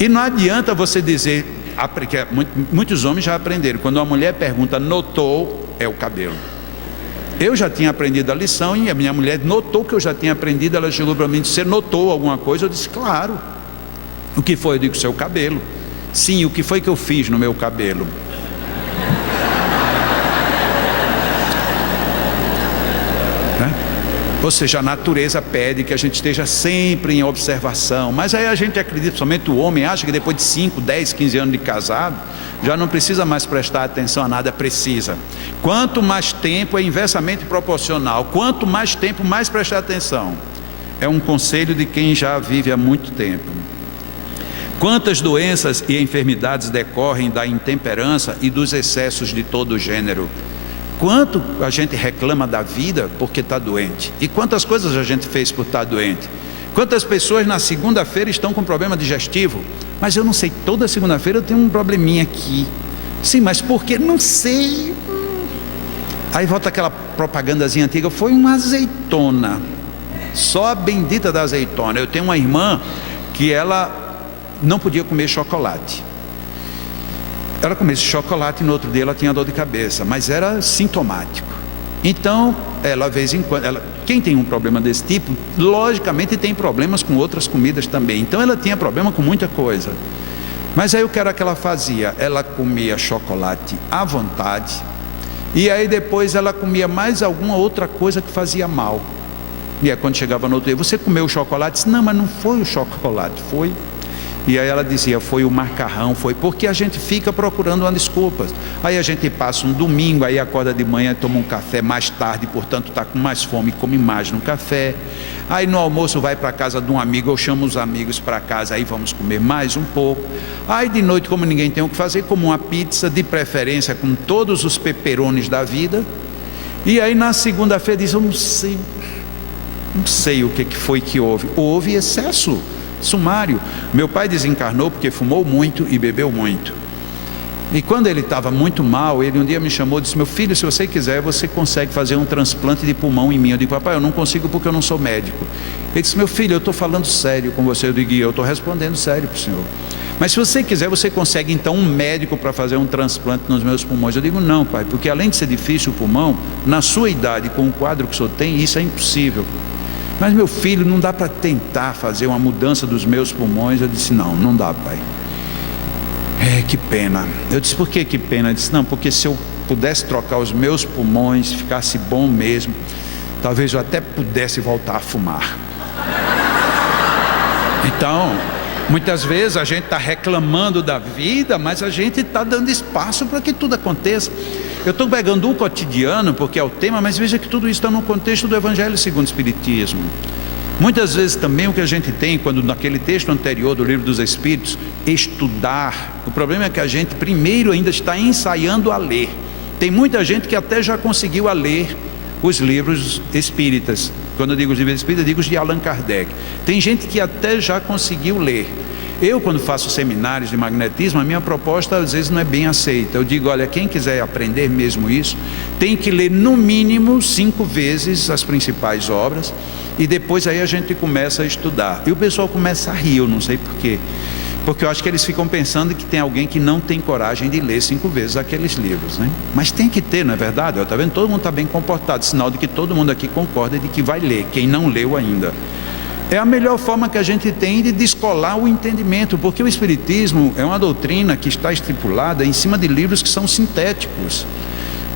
E não adianta você dizer, porque muitos homens já aprenderam, quando uma mulher pergunta, notou, é o cabelo. Eu já tinha aprendido a lição e a minha mulher notou que eu já tinha aprendido. Ela chegou para mim e disse, você notou alguma coisa? Eu disse, claro. O que foi? Eu digo, seu cabelo. Sim, o que foi que eu fiz no meu cabelo? Ou seja, a natureza pede que a gente esteja sempre em observação. Mas aí a gente acredita, somente o homem acha que depois de 5, 10, 15 anos de casado, já não precisa mais prestar atenção a nada. Precisa. Quanto mais tempo, é inversamente proporcional. Quanto mais tempo, mais prestar atenção. É um conselho de quem já vive há muito tempo. Quantas doenças e enfermidades decorrem da intemperança e dos excessos de todo gênero? Quanto a gente reclama da vida porque está doente? E quantas coisas a gente fez por estar doente? Quantas pessoas na segunda-feira estão com problema digestivo? Mas eu não sei, toda segunda-feira eu tenho um probleminha aqui. Sim, mas por quê? Não sei. Aí volta aquela propagandazinha antiga, foi uma azeitona. Só a bendita da azeitona. Eu tenho uma irmã que ela não podia comer chocolate. Ela comia esse chocolate e no outro dia ela tinha dor de cabeça, mas era sintomático. Então, ela, vez em quando, quem tem um problema desse tipo, logicamente tem problemas com outras comidas também. Então, ela tinha problema com muita coisa. Mas aí o que era que ela fazia? Ela comia chocolate à vontade, e aí depois ela comia mais alguma outra coisa que fazia mal. E aí quando chegava no outro dia, você comeu o chocolate? Disse, não, mas não foi o chocolate, foi... E aí ela dizia, foi o macarrão, foi porque a gente fica procurando uma desculpa. Aí a gente passa um domingo, aí acorda de manhã, toma um café mais tarde, portanto está com mais fome, come mais no café. Aí no almoço vai para casa de um amigo, eu chamo os amigos para casa, aí vamos comer mais um pouco. Aí de noite, como ninguém tem o que fazer, como uma pizza, de preferência com todos os pepperones da vida. E aí na segunda-feira diz, eu não sei o que foi que houve. Houve excesso sumário. Meu pai desencarnou porque fumou muito e bebeu muito. E quando ele estava muito mal, ele um dia me chamou e disse, meu filho, se você quiser, você consegue fazer um transplante de pulmão em mim. Eu digo, papai, eu não consigo porque eu não sou médico. Ele disse, meu filho, eu estou falando sério com você. Eu digo, eu estou respondendo sério para o senhor. Mas se você quiser, você consegue então um médico para fazer um transplante nos meus pulmões. Eu digo, não, pai, porque além de ser difícil o pulmão, na sua idade, com o quadro que o senhor tem, isso é impossível. Mas meu filho, não dá para tentar fazer uma mudança dos meus pulmões? Eu disse, não dá, pai. Que pena. Eu disse, por que pena? Ele disse, não, porque se eu pudesse trocar os meus pulmões, ficasse bom mesmo, talvez eu até pudesse voltar a fumar. Então, muitas vezes a gente está reclamando da vida, mas a gente está dando espaço para que tudo aconteça. Eu estou pegando o cotidiano porque é o tema, mas veja que tudo isso está no contexto do Evangelho segundo o Espiritismo. Muitas vezes também o que a gente tem, quando naquele texto anterior do Livro dos Espíritos, estudar, o problema é que a gente primeiro ainda está ensaiando a ler. Tem muita gente que até já conseguiu a ler os livros espíritas. Quando eu digo os livros espíritas, eu digo os de Allan Kardec. Tem gente que até já conseguiu ler. Eu, quando faço seminários de magnetismo, a minha proposta às vezes não é bem aceita. Eu digo, olha, quem quiser aprender mesmo isso, tem que ler no mínimo 5 vezes as principais obras, e depois aí a gente começa a estudar. E o pessoal começa a rir, eu não sei porquê. Porque eu acho que eles ficam pensando que tem alguém que não tem coragem de ler 5 vezes aqueles livros, né? Mas tem que ter, não é verdade? Está vendo? Todo mundo está bem comportado, sinal de que todo mundo aqui concorda de que vai ler, quem não leu ainda. É a melhor forma que a gente tem de descolar o entendimento, porque o Espiritismo é uma doutrina que está estipulada em cima de livros que são sintéticos.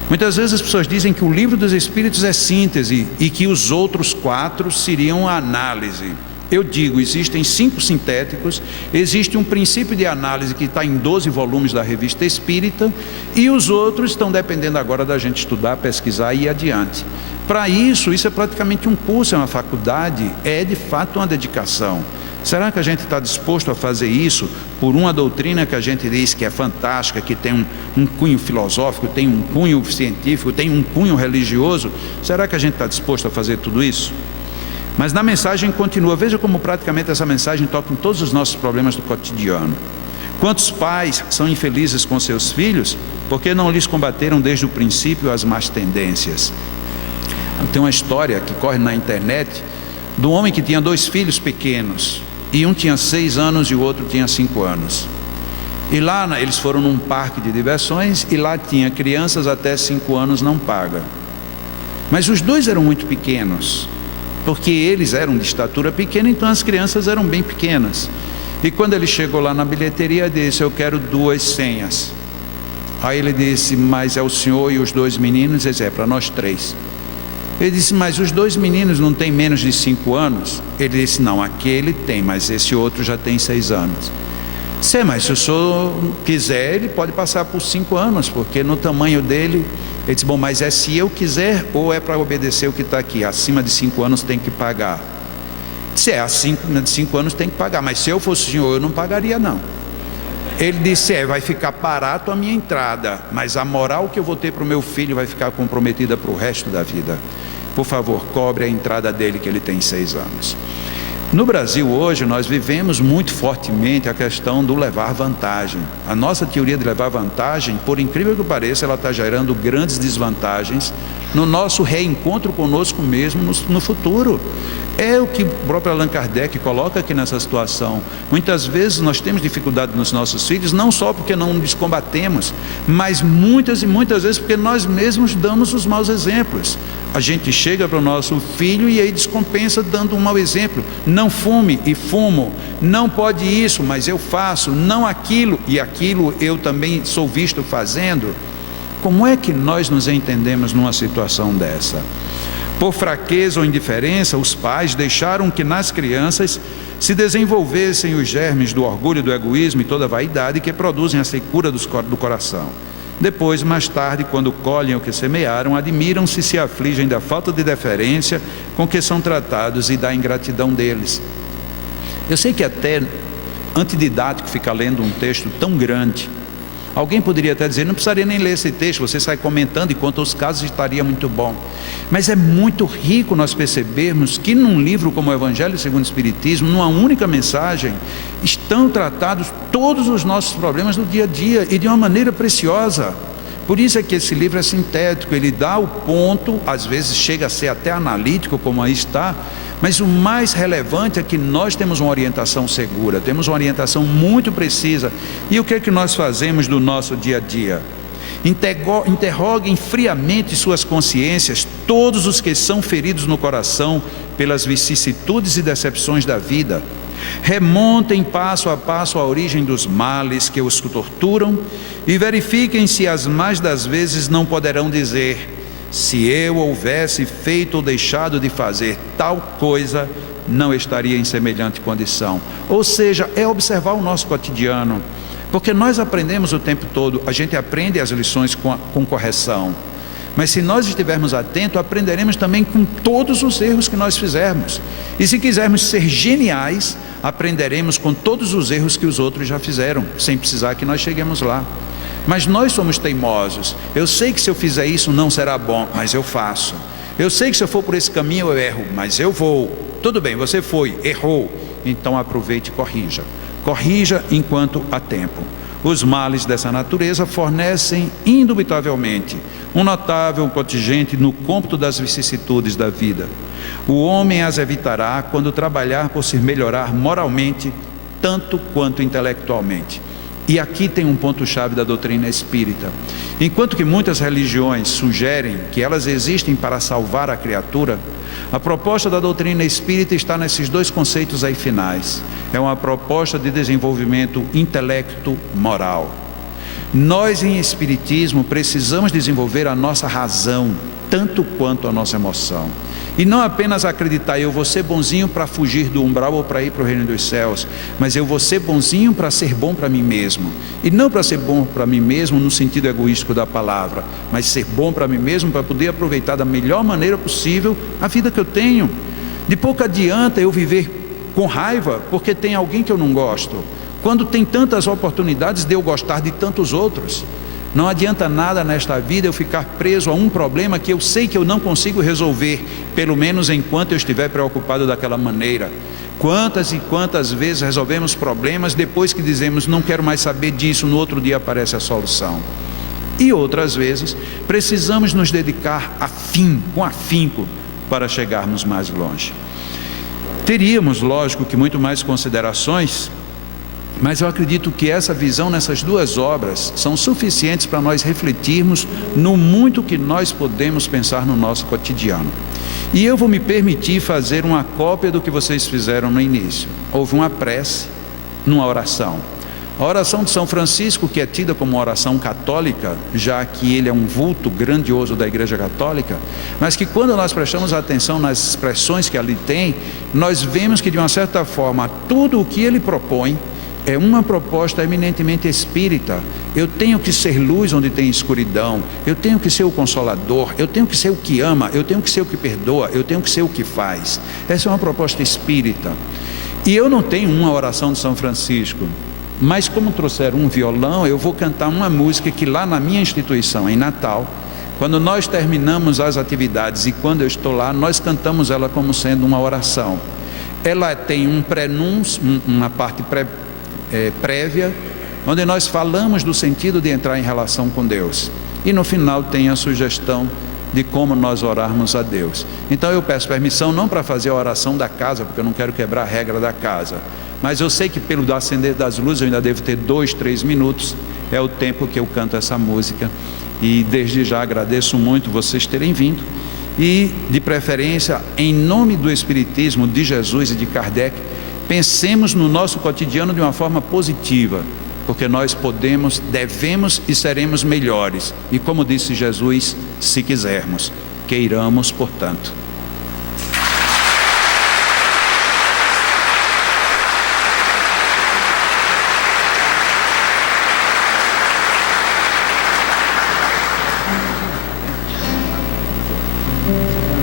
Muitas vezes as pessoas dizem que o Livro dos Espíritos é síntese e que os outros 4 seriam a análise. Eu digo, existem 5 sintéticos, existe um princípio de análise que está em 12 volumes da Revista Espírita, e os outros estão dependendo agora da gente estudar, pesquisar e ir adiante. Para isso é praticamente um curso, é uma faculdade, é de fato uma dedicação. Será que a gente está disposto a fazer isso por uma doutrina que a gente diz que é fantástica, que tem um cunho filosófico, tem um cunho científico, tem um cunho religioso? Será que a gente está disposto a fazer tudo isso? Mas na mensagem continua, veja como praticamente essa mensagem toca em todos os nossos problemas do cotidiano. Quantos pais são infelizes com seus filhos porque não lhes combateram desde o princípio as más tendências? Tem uma história que corre na internet de um homem que tinha 2 filhos pequenos, E um tinha 6 anos e o outro tinha 5 anos. E lá eles foram num parque de diversões e lá tinha crianças até 5 anos não paga. Mas os dois eram muito pequenos, porque eles eram de estatura pequena, então as crianças eram bem pequenas. E quando ele chegou lá na bilheteria, disse: eu quero 2 senhas. Aí ele disse: mas é o senhor e os 2 meninos? Ele disse: é para nós 3. Ele disse: mas os 2 meninos não têm menos de 5 anos? Ele disse: não, aquele tem, mas esse outro já tem 6 anos. Sim, mas se o senhor quiser, ele pode passar por 5 anos, porque no tamanho dele. Ele disse: bom, mas é se eu quiser ou é para obedecer o que está aqui? Acima de 5 anos tem que pagar. Se é acima de 5 anos tem que pagar, mas se eu fosse o senhor, eu não pagaria não. Ele disse: vai ficar barato a minha entrada, mas a moral que eu vou ter para o meu filho vai ficar comprometida para o resto da vida. Por favor, cobre a entrada dele, que ele tem 6 anos. No Brasil hoje nós vivemos muito fortemente a questão do levar vantagem. A nossa teoria de levar vantagem, por incrível que pareça, ela está gerando grandes desvantagens no nosso reencontro conosco mesmo no futuro. É o que o próprio Allan Kardec coloca aqui nessa situação. Muitas vezes nós temos dificuldade nos nossos filhos, não só porque não os combatemos, mas muitas e muitas vezes porque nós mesmos damos os maus exemplos. A gente chega para o nosso filho e aí descompensa dando um mau exemplo. Não fume e fumo, não pode isso, mas eu faço, não aquilo e aquilo eu também sou visto fazendo. Como é que nós nos entendemos numa situação dessa? Por fraqueza ou indiferença, os pais deixaram que nas crianças se desenvolvessem os germes do orgulho, do egoísmo e toda a vaidade que produzem a secura do coração. Depois, mais tarde, quando colhem o que semearam, admiram-se e se afligem da falta de deferência com que são tratados e da ingratidão deles. Eu sei que até antididático ficar lendo um texto tão grande. Alguém poderia até dizer: não precisaria nem ler esse texto, você sai comentando e conta os casos, estaria muito bom. Mas é muito rico nós percebermos que num livro como o Evangelho segundo o Espiritismo, numa única mensagem, estão tratados todos os nossos problemas do dia a dia e de uma maneira preciosa. Por isso é que esse livro é sintético, ele dá o ponto, às vezes chega a ser até analítico, como aí está, mas o mais relevante é que nós temos uma orientação segura, temos uma orientação muito precisa. E o que é que nós fazemos do nosso dia a dia? Interroguem friamente suas consciências, todos os que são feridos no coração pelas vicissitudes e decepções da vida. Remontem passo a passo a origem dos males que os torturam e verifiquem se as mais das vezes não poderão dizer: se eu houvesse feito ou deixado de fazer tal coisa, não estaria em semelhante condição. Ou seja, é observar o nosso cotidiano, porque nós aprendemos o tempo todo, a gente aprende as lições com correção, mas se nós estivermos atentos, aprenderemos também com todos os erros que nós fizermos. E se quisermos ser geniais, aprenderemos com todos os erros que os outros já fizeram, sem precisar que nós cheguemos lá. Mas nós somos teimosos. Eu sei que se eu fizer isso não será bom, mas eu faço. Eu sei que se eu for por esse caminho eu erro, mas eu vou. Tudo bem, você foi, errou, então aproveite e corrija. Corrija enquanto há tempo. Os males dessa natureza fornecem indubitavelmente um notável contingente no cômputo das vicissitudes da vida. O homem as evitará quando trabalhar por se melhorar moralmente, tanto quanto intelectualmente. E aqui tem um ponto-chave da doutrina espírita. Enquanto que muitas religiões sugerem que elas existem para salvar a criatura, a proposta da doutrina espírita está nesses 2 conceitos aí finais. É uma proposta de desenvolvimento intelecto-moral. Nós em espiritismo precisamos desenvolver a nossa razão, tanto quanto a nossa emoção. E não apenas acreditar: eu vou ser bonzinho para fugir do umbral ou para ir para o reino dos céus, mas eu vou ser bonzinho para ser bom para mim mesmo. E não para ser bom para mim mesmo no sentido egoístico da palavra, mas ser bom para mim mesmo para poder aproveitar da melhor maneira possível a vida que eu tenho. De pouco adianta eu viver com raiva porque tem alguém que eu não gosto, quando tem tantas oportunidades de eu gostar de tantos outros. Não adianta nada nesta vida eu ficar preso a um problema que eu sei que eu não consigo resolver, pelo menos enquanto eu estiver preocupado daquela maneira. Quantas e quantas vezes resolvemos problemas depois que dizemos: não quero mais saber disso, no outro dia aparece a solução. E outras vezes precisamos nos dedicar com afinco para chegarmos mais longe. Teríamos, lógico, que muito mais considerações, mas eu acredito que essa visão nessas duas obras são suficientes para nós refletirmos no muito que nós podemos pensar no nosso cotidiano. E eu vou me permitir fazer uma cópia do que vocês fizeram no início. Houve uma prece, numa oração. A oração de São Francisco, que é tida como uma oração católica, já que ele é um vulto grandioso da Igreja Católica, mas que quando nós prestamos atenção nas expressões que ali tem, nós vemos que de uma certa forma tudo o que ele propõe é uma proposta eminentemente espírita. Eu tenho que ser luz onde tem escuridão, eu tenho que ser o consolador, eu tenho que ser o que ama, eu tenho que ser o que perdoa, eu tenho que ser o que faz. Essa é uma proposta espírita. E eu não tenho uma oração de São Francisco, mas como trouxeram um violão, eu vou cantar uma música que lá na minha instituição, em Natal, quando nós terminamos as atividades e quando eu estou lá, nós cantamos ela como sendo uma oração. Ela tem um prenúncio, uma parte prévia, onde nós falamos do sentido de entrar em relação com Deus, e no final tem a sugestão de como nós orarmos a Deus. Então eu peço permissão não para fazer a oração da casa, porque eu não quero quebrar a regra da casa, mas eu sei que pelo acender das luzes eu ainda devo ter 2, 3 minutos, é o tempo que eu canto essa música, e desde já agradeço muito vocês terem vindo, e de preferência, em nome do Espiritismo, de Jesus e de Kardec, pensemos no nosso cotidiano de uma forma positiva, porque nós podemos, devemos e seremos melhores, e como disse Jesus, se quisermos, queiramos, portanto.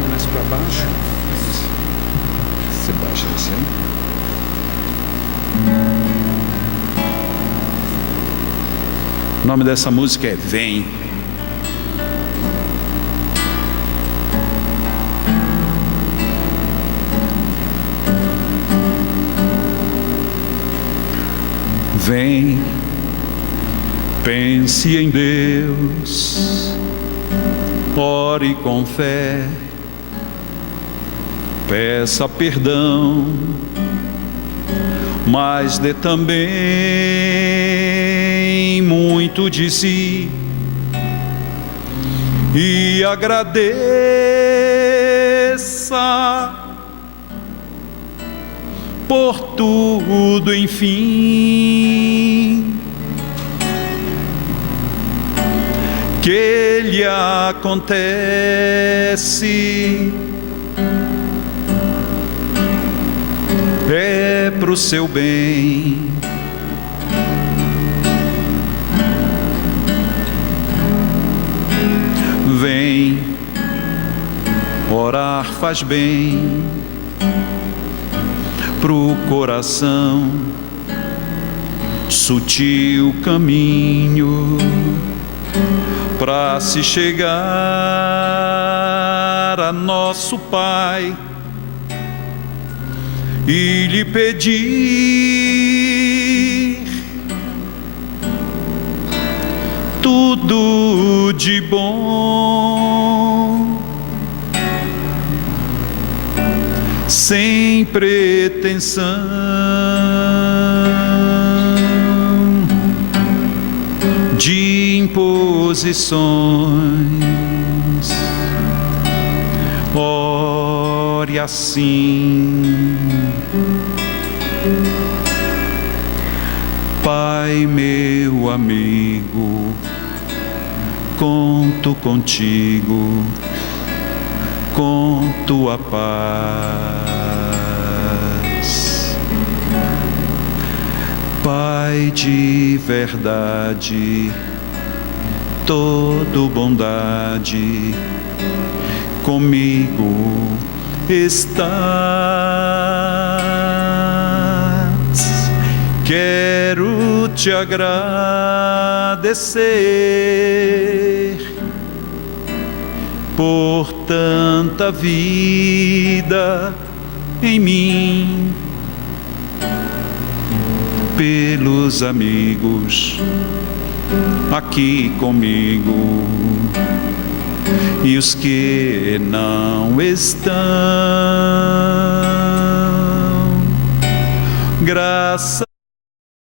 Mais para baixo, você baixa isso aí. O nome dessa música é Vem. Vem, pense em Deus, ore com fé, peça perdão, mas dê também muito de si e agradeça por tudo, enfim, que lhe acontece. É pro seu bem. Vem, orar faz bem pro coração, sutil caminho para se chegar a nosso Pai e lhe pedir tudo de bom, sem pretensão de imposições. Ore assim: Pai meu amigo, conto contigo com tua paz. Pai de verdade, todo bondade, comigo estás. Quero te agradecer por tanta vida em mim, pelos amigos aqui comigo e os que não estão. Graças